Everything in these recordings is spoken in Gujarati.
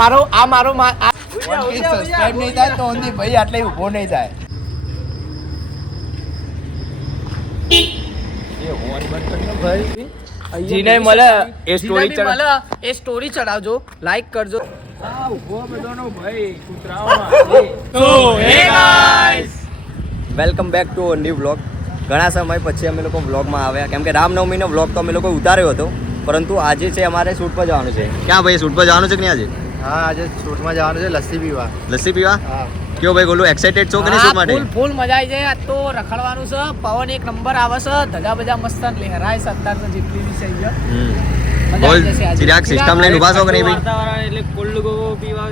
મારો સબસ્ક્રાઇબ નહીં થાય તો ઓનલી ભાઈ આટલે ઊભો નહીં થાય. જીને મળે એ સ્ટોરી ચડાવજો, લાઈક કરજો. Welcome back to new vlog. ઘણા સમય પછી અમે લોકો વ્લોગમાં આવ્યા, કેમ કે રામનવમીનો વ્લોગ તો અમે લોકો ઉતાર્યો હતો, પરંતુ આજે છે અમારે શૂટ પર જવાનું છે. ક્યાં ભાઈ શૂટ પર જવાનું છે કે નહીં આજે? હા, આજે શૂટમાં જવાનું છે. લસ્સી પીવા. લસ્સી પીવા? કયો ભાઈ બોલું, એક્સાઇટેડ છો કે નહીં શૂટ માટે? ફૂલ મજા આવી જાય. આજ તો રખડવાનું છે, પવન એક નંબર આવે છે, ધજા બજા મસ્ત લહેરાય છે. અત્યારે તો જેટલી બી થઈ ગયો બોલ ચિરાગ, સિસ્ટમ લઈને ઉભા છો કે નહીં ભાઈ? વાતાવરણ એટલે કોલ્ડ ગોવો પીવા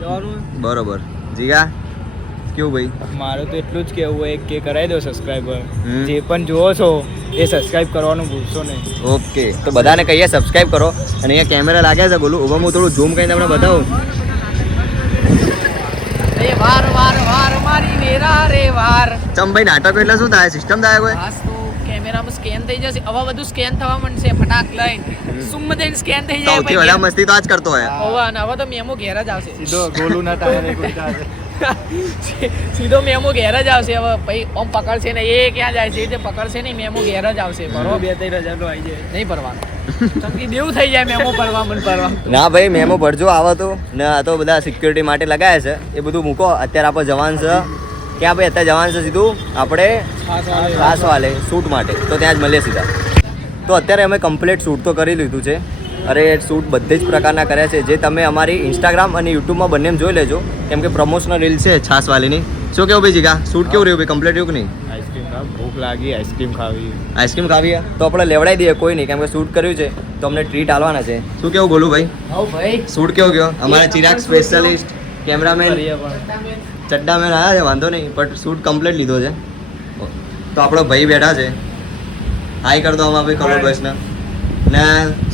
જવાનું. બરોબર. જીગા કેવું ભાઈ? મારું તો એટલું જ કહેવું હોય કે કરાવી દો સબસ્ક્રાઈબર. જે પણ જુઓ છો એ સબસ્ક્રાઈબ કરવાનું ભૂલશો નહીં. ઓકે, તો બધાને કહીએ સબસ્ક્રાઇબ કરો. અને અહીંયા કેમેરા લાગ્યા છે, બોલું ઉભા હું થોડું ઝૂમ કરીને તમને બતાવું. રે વાર વાર વાર મારી વેરા રે વાર. ચમ ભાઈ નાટક એટલે શું થાય? સિસ્ટમ થાય કોઈ? આજ તો કેમેરામાં સ્કેન થઈ જશે. હવે બધું સ્કેન થવા માંડશે. ફટાક લઈને સુમ દઈને સ્કેન થઈ જાય. સૌથી વધારે મસ્તી તો આજ કરતો હોય. હવે તો મેમો ઘેર જ આવશે. સીધો ગોલુના ટાયરે કૂદતા હશે. સીધો મેમો ઘેર જ આવશે. હવે ભાઈ ઓમ પકડશે ને એ ક્યાં જાય છે, એ પકડશે નહીં, મેમો ઘેર જ આવશે. બરોબર, 2-3 હજાર તો આવી જાય. નહીં ભરવાનું. ચમકી દેવું થઈ જાય મેમો ભરવા મને ભરવા. ના ભાઈ મેમો ભરજો આવો તો. ને આ તો બધા સિક્યુરિટી માટે લગાયા છે, એ બધું મૂકો. અત્યારે આપણે જવાન છે ક્યાં ભાઈ? અત્યારે જવાન છે સીધું આપણે ખાસવાલે શૂટ માટે, તો ત્યાં જ મળીએ સીધા. તો અત્યારે અમે કમ્પ્લીટ શૂટ તો કરી લીધું છે. અરે શૂટ બધી જ પ્રકારના કર્યા છે, જે તમે અમારી ઇન્સ્ટાગ્રામ અને યુટ્યુબમાં બંનેમાં જોઈ લેજો, કેમ કે પ્રમોશનલ રીલ છે છાસવાલીની. શું કેવું ભાઈ જીગા, શૂટ કેવું રહ્યું ભાઈ? કમ્પ્લીટ રહ્યું કે નહીં? આઈસ્ક્રીમ ખાવ, ભૂખ લાગી, આઈસ્ક્રીમ ખાવી. આઈસ્ક્રીમ ખાવી તો આપણે લેવડાવી દઈએ, કોઈ નહીં, કેમ કે શૂટ કર્યું છે તો અમને ટ્રીટ આલવાના છે. શું કેવું બોલું ભાઈ? હઉ ભાઈ, શૂટ કેવો ગયો? અમારા ચિરાગ સ્પેશિયલિસ્ટ કેમેરામેન ચડ્ડા મેન આવ્યા છે, વાંધો નહીં, બટ શૂટ કમ્પ્લીટ લીધો છે. તો આપણો ભાઈ બેઠા છે, હાઈ કર દો આમાં ભાઈ કલર બસને. ને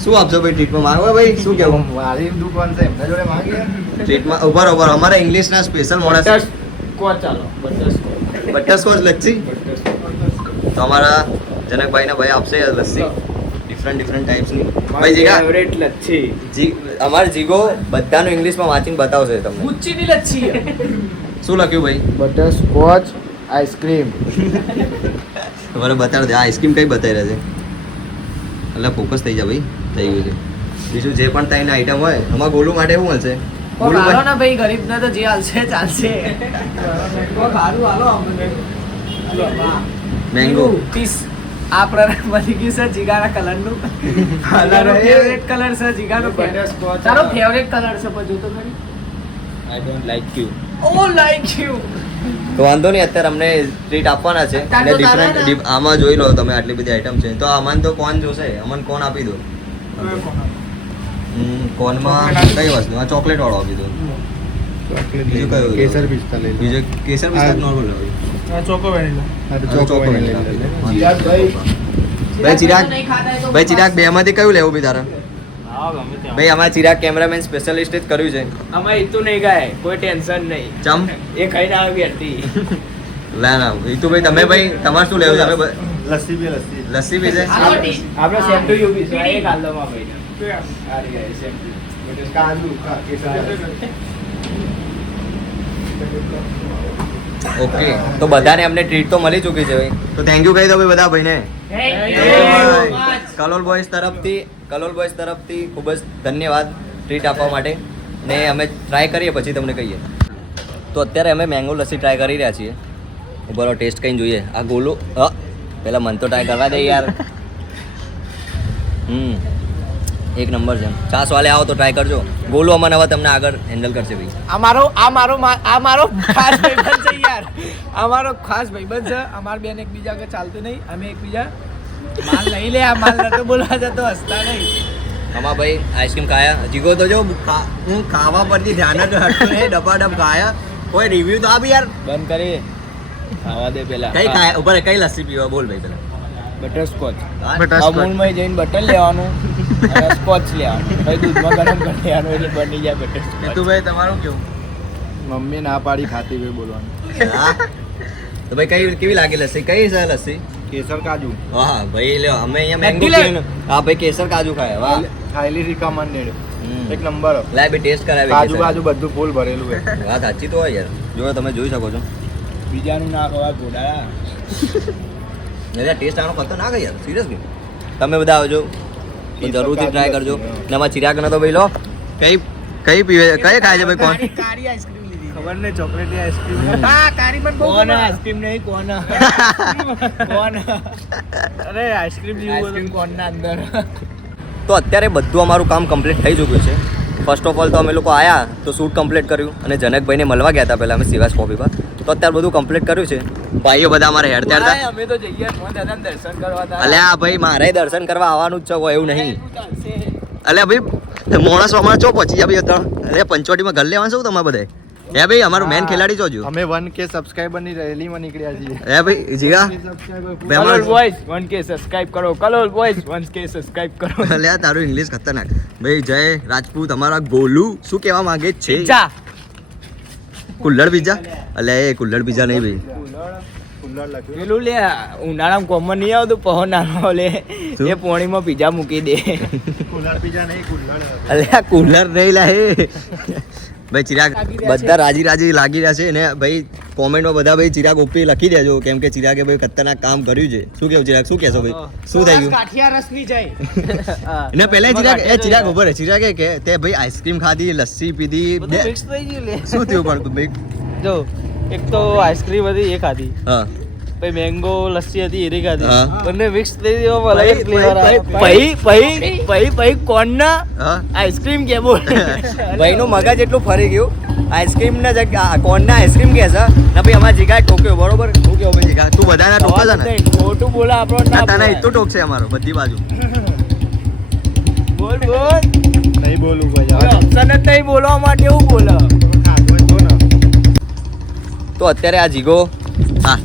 શું આપશો ભાઈ ટ્રીટમાં? મારો ભાઈ શું કેવું? મારી દુકાન છે, એમના જોડે માંગીએ. ટ્રીટમાં ઉભર અમારા ઇંગ્લિશના સ્પેશિયલ મોડા છે. કોચ ચાલો, બટરસ્કોચ લસ્સી. તો અમારા જનકભાઈના ભાઈ આપશે લસ્સી ડિફરન્ટ ટાઈપ્સની. ભાઈ જીગા ફેવરેટ લચ્છી. અમારો જીગો બધાનું ઇંગ્લિશમાં વાંચીને બતાવશે તમને. ગુચ્ચીની લચ્છી. શું લખ્યું ભાઈ? Butterscotch ice cream. તમારે બતાવી દે. આ આઈસ્ક્રીમ કઈ બતાવી રહ્યા છે? એટલે ફોકસ થઈ જાય ભાઈ, થઈ ગયું છે. બીજું જે પણ ત્રણ આઈટમ હોય અમારા ગોલુ માટે શું મળશે? હાલો ને ભાઈ, ગરીબ ને તો જે હાલશે ચાલશે. હારું હાલો અમને. મેંગો પીસ આ પ્રકાર બની ગયું છે જીગાના કલરનું. ફેવરેટ કલર છે જીગાનો. તારો ફેવરેટ કલર છે બધું તો ખરી. I don't like you. Oh like you. તો વાંધો નહીં, અત્યારે અમને ટ્રીટ આપવાના છે. અને ડિફરન્ટ આમાં જોઈ લો તમે, આટલી બધી આઈટમ છે. તો આમાં તો કોણ જોશે? અમને કોણ આપી દો. કોનમાં કઈ વસ્તુ? આ ચોકલેટ વાળો આપી દો. બીજું કયું? કેસર પિસ્તા લઈ લો. બીજું કેસર પિસ્તા નોર્મલ હોય. ચોકો વેનીલા. ભાઈ ચિરાગ બે માંથી કયું લેવું બી તારે? ભાઈ અમારા ચિરાગ કેમેરામેન સ્પેશિયલિસ્ટ જ કર્યું છે. અમે ઈતું નહીં ગાય, કોઈ ટેન્શન નહીં. ચમ એ ખાઈને આવી હતી. લા ના એ તો ભાઈ તમે ભાઈ તમારે શું લેવું છે? લસ્સી પી લસ્સી. લસ્સી પી છે? આપણે સેમ ટુ યુ બી છે. એક આલ્લોમાં ભાઈ. આ રહ્યા સેમ ટુ. કાજુ કેસર. ઓકે, તો બધાને અમને ટ્રીટ તો મળી ચૂકી છે ભાઈ. તો થેન્ક યુ કહી દો ભાઈ બધા ભાઈને. કલોલ બોયઝ તરફથી ખૂબ જ ધન્યવાદ ટ્રીટ આપવા માટે. ને અમે ટ્રાય કરીએ પછી તમને કહીએ. તો અત્યારે અમે મેંગો લસ્સી ટ્રાય કરી રહ્યા છીએ. બરાબર, ટેસ્ટ કરીને જોઈએ. આ ગોલો પહેલાં મન તો ટ્રાય કરવા દે યાર. એક નંબર છે. છાસ વાલે આવો તો ટ્રાય કરજો. ગોલો અમને હવે તમને આગળ હેન્ડલ કરશે ભાઈ. આ મારો ખાસ ભાઈબંધ છે યાર. અમારો ખાસ ભાઈબંધ છે. અમાર બેન એકબીજા કે ચાલતું નહીં, અમે એકબીજા માલ નહીં લે. આ માલ નતો બોલવા જતો, હસતા નહીં. આમાં ભાઈ આઈસ્ક્રીમ ખાયા. જીગો તો જો હું ખાવા પરથી ધ્યાન જ હટતું નહીં, ડબાડબ ખાયા. કોઈ રિવ્યુ તો આપ યાર. બંધ કરી ખાવા દે પેલા. કઈ ખાયા ઉપર? કઈ લસ્સી પીવા બોલ ભાઈ પેલા. બટરસ્કોચ. બટરસ્કોચ. અમૂલમાં જઈને બટર લેવાનું અને સ્કોચ લેવાનું. પછી દૂધમાં ગરમ કરી દેવાનું એટલે બની જાય બટરસ્કોચ. ભાઈ તમારું કેવું? મમ્મી ના પાડી ખાતી ભાઈ બોલવાનું. હા તો ભાઈ કેવી લાગી લસ્સી? કઈ છે લસ્સી? કેસર કાજુ. વાહ ભાઈ લ્યો, અમે અહીંયા મેંગો નક્કી લે. પીને હા ભાઈ કેસર કાજુ ખાયા. વાહ હાઈલી રિકમેન્ડેડ. એક નંબર લાય બે ટેસ્ટ કરાવી કાજુ બાજુ બધું ફૂલ ભરેલું છે વાત સાચી તો હોય યાર જો તમે જોઈ શકો છો બીજાનું ના ખવાય ઘોડા. ટેસ્ટ આનો ખતરનાક યાર સિરિયસલી તમે બધા આવજો તો જરૂરથી ટ્રાય કરજો ને આમાં ચિરાગનો તો ભાઈ લો કઈ પીવે કઈ ખાય છે ભાઈ કોણ કારી આઈસ્ક્રીમ લીધી ખબર નહીં ચોકલેટી આઈસ્ક્રીમ હા કારી પણ બહુ કોણ ગમે. આઈસ્ક્રીમ નહીં કોણ કોણ અરે આઈસ્ક્રીમ આઈસ્ક્રીમ કોણના અંદર તો અત્યારે બધું અમારું કામ કમ્પ્લીટ થઈ ચૂક્યું છે ફર્સ્ટ ઓફ ઓલ તો અમે લોકો આવ્યા તો શૂટ કમ્પ્લીટ કર્યું અને જનકભાઈને મળવા ગયા હતા પહેલાં અમે સિવાસ કોફી પર તો અત્યારે બધું કમ્પ્લીટ કર્યું છે ભાઈઓ બધા અમારે હેડતા હતા અમે તો જઈએ દાદા દર્શન કરવા હતા. અલ્યા ભાઈ મારે દર્શન કરવા આવવાનું જ છે કોઈ એવું નહીં અલ્યા ભાઈ માણસો અમારે ચો પહોંચી ગયા ભાઈ અત્યારે અરે પંચવટીમાં ઘર લેવાનું શું તમારે બધે હે ભાઈ અમારું મેન ખેલાડી છો જો અમે 1K સબસ્ક્રાઇબર ની રેલીમાં નીકળ્યા છીએ હે ભાઈ જીગા કલોલ બોયઝ 1K સબસ્ક્રાઇબ કરો કલોલ બોયઝ 1K સબસ્ક્રાઇબ કરો. અલ્યા તારું ઇંગ્લિશ ખતરનાક ભાઈ જય રાજપૂત અમારા ગોલુ શું કહેવા માંગે છે ચા કુલ્લડ પીઝા અલ્યા એ કુલ્લડ પીઝા નહીં ભાઈ કુલ્લર લખ્યું પેલું લે ઉનાળામાં કોમન નહીં આવતું પહોનાનો લે શું? એ પોણીમાં પીઝા મૂકી દે. કુલ્લર પીઝા નહીં કુલ્લર અલ્યા કુલર નહીં લાહે ભાઈ ચિરાગ બધા રાજી લાગી રહ્યા છે ને ભાઈ કોમેન્ટમાં બધા ભાઈ ચિરાગ ઓપી લખી દેજો કેમ કે ચિરાગે ભાઈ ખતરનાક કામ કર્યું છે શું કેવું ચિરાગ શું કહેશો ભાઈ શું થઈ ગયું કાઠિયા રસની જાય ને પહેલા ચિરાગ ઉભો રહે ચિરાગે કે તે ભાઈ આઈસ્ક્રીમ ખાધી લસ્સી પીધી બધું મિક્સ થઈ ગયું લે. શું થયું પણ ભાઈ જો એક તો આઈસ્ક્રીમ હતી એ ખાધી હા પછી મેંગો લસ્સી હતી એ ખાધી હા. બંને મિક્સ થઈ ગયો અલગ જ ફ્લેવર પહી કોણના હા આઈસ્ક્રીમ કે બોલ ભાઈનું મગજ એટલું ફરી ગયું આઈસ્ક્રીમ ના જગ્યા કોણના આઈસ્ક્રીમ કે છે ને ભાઈ અમારા જીગાએ ટોક્યો બરોબર શું કેવું ભાઈ જીગા તું બધાના ટોકા છે ને ખોટું બોલા આપણો ના તને બોલાય. એટલું ટોક છે અમારો બધી બાજુ બોલ બોલ નહીં બોલું ભાઈ હવે option જ નહીં બોલવા માટે એવું બોલે. ખાધું તો ને તો અત્યારે આ જીગો હા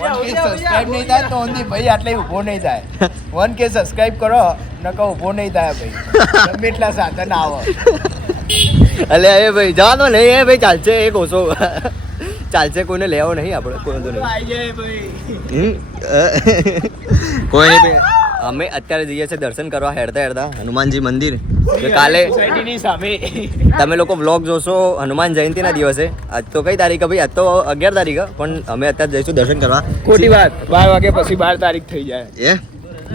1K સબસ્ક્રાઇબ નહીં થાય તો ઓનલી ભાઈ આટલે ઊભો નહીં થાય 1K સબસ્ક્રાઇબ કરો નકો ઊભો નહીં થાય ભાઈ ગમે એટલા સાધન આવે. અલે એ ભાઈ જવાનો નહીં એ ભાઈ ચાલશે એક ઓછો ચાલશે કોઈને લેવો નહીં આપણે કોઈ તો નહીં આઈ જાય ભાઈ. કોઈ નહીં ભાઈ અમે અત્યારે જઈએ છીએ દર્શન કરવા હેડતા હનુમાનજી મંદિર કે કાલે સોસાયટીની સામે તમે લોકો વ્લોગ જોશો હનુમાન જયંતિના દિવસે આજ તો કઈ તારીખ ભાઈ આજ તો 11 તારીખ પણ અમે અત્યારે જઈશું દર્શન કરવા ખોટી વાત 12 વાગે પછી 12 તારીખ થઈ જાય. એ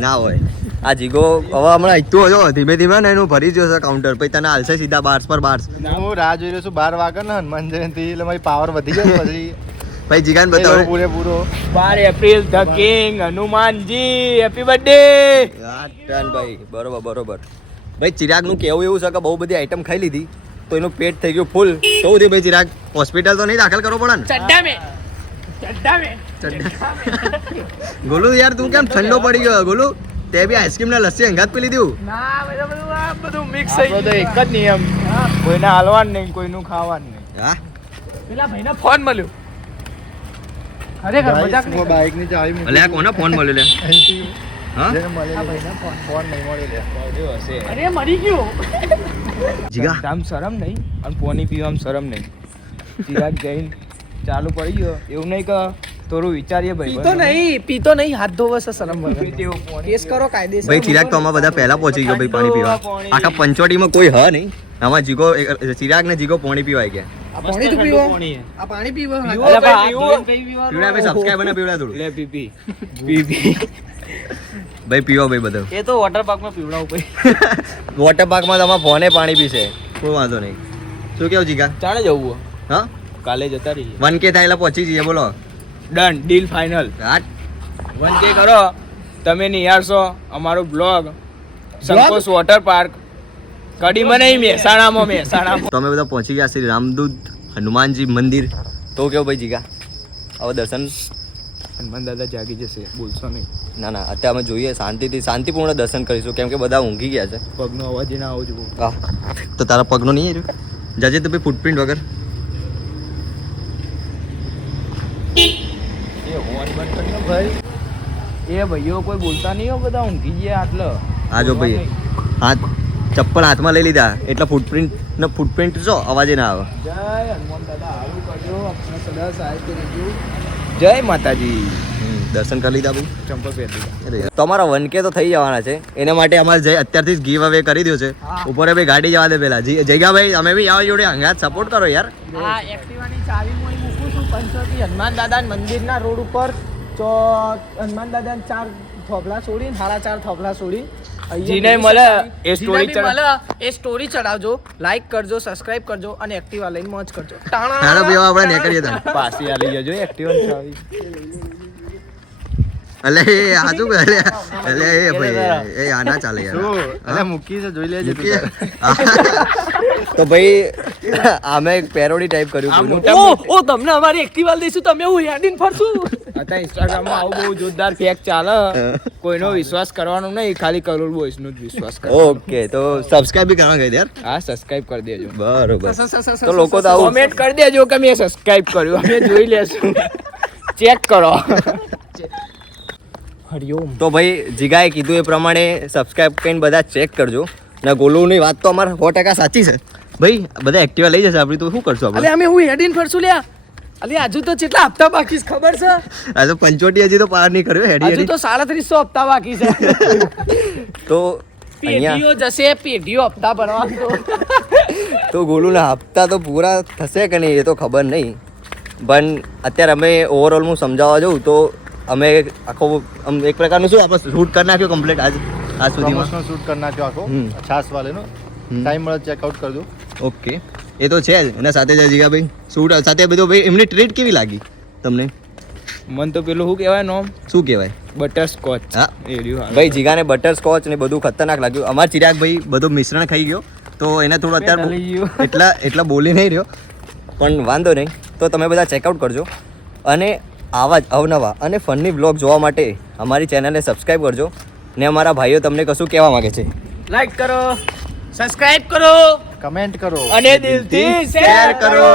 ના હોય આ જીગો હવે હમણાં ઈતું હજો ધીમે ધીમે ને એનું ભરી જશે કાઉન્ટર પછી તને હાલશે સીધા બાર્સ પર બાર્સ હું રાહ જોઈ રહ્યો છું 12 વાગે ને હનુમાન જયંતિ એટલે મારી પાવર વધી ગયો પછી ભાઈ જીગાને એ લોકો બતાવો પૂરેપૂરો 12 April the king Hanumanji happy birthday. ભાઈ બરોબર ભાઈ ચિરાગનું કેવું એવું છે કે બહુ બધી આઈટમ ખાઈ લીધી તો એનું પેટ થઈ ગયું ફૂલ તો સુધી ભાઈ ચિરાગ હોસ્પિટલ તો નહીં દાખલ કરવો પડે ને ચડ્ડા મે ગોલુ યાર તું કેમ ઠંડો પડી ગયો ગોલુ તે બી આઈસ્ક્રીમ ને લસ્સી અંગાત પી લીધું ના બધું આ બધું મિક્સ આપણો તો એક જ નિયમ કોઈને હાલવાનું નહીં કોઈનું ખાવાનું નહીં. હા પેલા ભાઈને ફોન મળ્યો ખરેખર મજાક નહીં બાઇક ની ચાવી મૂકી અલ્યા કોનો ફોન મળ્યો લે અહીંથી હા જેને મળેલી. ફોન નહીં મળી લે કેવું હશે? અરે મરી ગયો જીગા આમ શરમ નહીં અને પોની પીવામાં શરમ નહીં. ચિરાગ જઈને ચાલુ પડી ગયો એવું નહીં કે થોડું વિચારીએ ભાઈ પીતો નહીં હાથ ધોવે છે શરમ વગર કેસ કરો કાયદેસર ભાઈ ચિરાગ તો આમાં બધા પહેલા પહોંચી ગયો ભાઈ પાણી પીવા આખા પંચવટીમાં કોઈ હ નહીં આમાં જીગો ચિરાગ ને જીગો પાણી પીવાય ગયા આ પાણી તો પીવો આ પાણી પીવો અલા ભાઈ, પીવડા ભાઈ સબસ્ક્રાઈબર ને પીવડા થોડું લે પીપી ભાઈ પીવો ભાઈ બધો એ તો વોટર પાર્કમાં પીવડાવું પછી વોટર પાર્કમાં તમારા ફોને પાણી પીશે કોઈ વાંધો નહીં શું કેવું જીગા ચાલે જવું હા કાલે જતા રહીએ 1K થાય એટલે પહોંચી જઈએ બોલો ડન ડીલ ફાઇનલ હાટ 1K કરો તમે નિહાળશો અમારો બ્લોગ સંકોચ વોટર પાર્ક કડીમાં નહીં મહેસાણામાં તો અમે બધા પહોંચી ગયા શ્રી રામદૂત હનુમાનજી મંદિર તો કેવું ભાઈ જીગા હવે દર્શન હનુમાન દાદા જાગી જશે બોલશો નહીં ના અત્યારે અમે જોઈએ શાંતિપૂર્ણ દર્શન કરીશું કેમ કે બધા ઊંઘી ગયા છે પગનો અવાજ ના આવો જવો હા તો તારા પગનો નહીં આવ્યો જજે તો ભાઈ ફૂટપ્રિન્ટ વગર એ હોર્ન બંધ કરીને ભાઈ એ ભાઈઓ કોઈ બોલતા નહીં હો બધા ઊંઘી ગયા આટલો આ જો ભાઈ હાથ ચપ્પલ હાથમાં લઈ લીધા એટલે ફૂટપ્રિન્ટ જો અવાજે ના આવે જય હનુમાન દાદા હારું કરજો આપણે સદા સહાય કરજો જય માતાજી દર્શન કરી લીધા ભાઈ? ચંપલ પહેરી લીધા. તો અમારા 1K તો થઈ જવાના છે. એના માટે અમારે અત્યારથી જ ગીવ અવે કરી દો છે. ઉપર ભાઈ ગાડી જવા દે પેલા. જગ્યા ભાઈ અમે બી આવો જોડે હંગાત સપોર્ટ કરો યાર. આ એક્ટિવાની ચાવી હું અહીં મૂકું છું પંચવટી હનુમાન દાદા મંદિરના રોડ ઉપર. તો હનુમાન દાદા 4 થોભલા છોડીને 4.5 થોભલા છોડીને જીને મળે એ સ્ટોરી એ સ્ટોરી ચડાવજો, લાઈક કરજો, સબસ્ક્રાઇબ કરજો અને એક્ટિવા લઈને મોજ કરજો. હાલો ભાઈ આપણે નીકળીએ તમે. પાછી આલી જજો એક્ટિવા ચાવી. અલે એ આજુ અલે અલે એ ભાઈ એ આ ના ચાલે યાર. શું અરે મૂકી છે જોઈ લેજે તું. તો ભાઈ અમે એક પેરોડી ટાઈપ કર્યું કોઈનું. ઓ તમને અમારી એક્ટિવા દઈશું, તમે હું હેડીને ફરશું. અત્યારે ઇન્સ્ટાગ્રામમાં આવું બહુ જોરદાર ફેક ચાલે. કોઈનો વિશ્વાસ કરવાનો નહીં, ખાલી કરોડ બોયસ નો જ વિશ્વાસ કરો. ઓકે તો સબસ્ક્રાઇબ બી કરવા ગઈ યાર. હા સબસ્ક્રાઇબ કરી દેજો. બરોબર. તો લોકો તો આવું કોમેન્ટ કરી દેજો કે મેં સબસ્ક્રાઇબ કર્યું, અમે જોઈ લેશું. ચેક કરો. હરિઓમ. તો ભાઈ જીગાએ કીધું એ પ્રમાણે સબસ્ક્રાઇબ કરીને બધા ચેક કરજો. ને ગોલુની વાત તો અમારે 100% સાચી છે ભાઈ. બધા એક્ટિવા લઈ જશે આપણી, તો શું કરશું અલે આપણે? અમે હું હેડીને ફરશું લ્યા. અલે હજુ તો કેટલા હપ્તા બાકી છે ખબર છે? આ તો 85 હજી તો પાર નહીં કર્યો હેડી હજુ હેડી. તો 3700 હપ્તા બાકી છે. તો અહીંયા પેઢીઓ જશે, પેઢીઓ હપ્તા ભરવાનો. તો ગોલુના હપ્તા તો પૂરા થશે કે નહીં એ તો ખબર નહીં. પણ અત્યારે અમે ઓવરઓલ હું સમજાવવા જાઉં તો અમે આખો એક પ્રકારનું શું આપણે શૂટ કરી નાખ્યું કમ્પ્લીટ આજ સુધીમાં. પ્રમોશનલ શૂટ કરી નાખ્યો આખો છાસ વાલેનો. ટાઈમ મળે ચેકઆઉટ કરજો. ઓકે એ તો છે જ. એના સાથે જ જીગાભાઈ શૂટ સાથે બધું ભાઈ એમની ટ્રીટ કેવી લાગી તમને? મન તો પેલું શું કહેવાય નોમ, શું કહેવાય? Butter scotch. હા ભાઈ જીગાને બટર સ્કોચ ને બધું ખતરનાક લાગ્યું. અમાર ચિરાગ ભાઈ બધું મિશ્રણ ખાઈ ગયો તો એને થોડું અત્યારે એટલા બોલી નહીં રહ્યો. પણ વાંધો નહીં. તો તમે બધા ચેકઆઉટ કરજો અને આવા જ અવનવા અને ફનની બ્લોગ જોવા માટે અમારી ચેનલને સબસ્ક્રાઈબ કરજો. ને અમારા ભાઈઓ તમને કશું કહેવા માંગે છે. લાઈક કરો, સબસ્ક્રાઇબ કરો કમેન્ટ કરો અને દિલથી શેર કરો.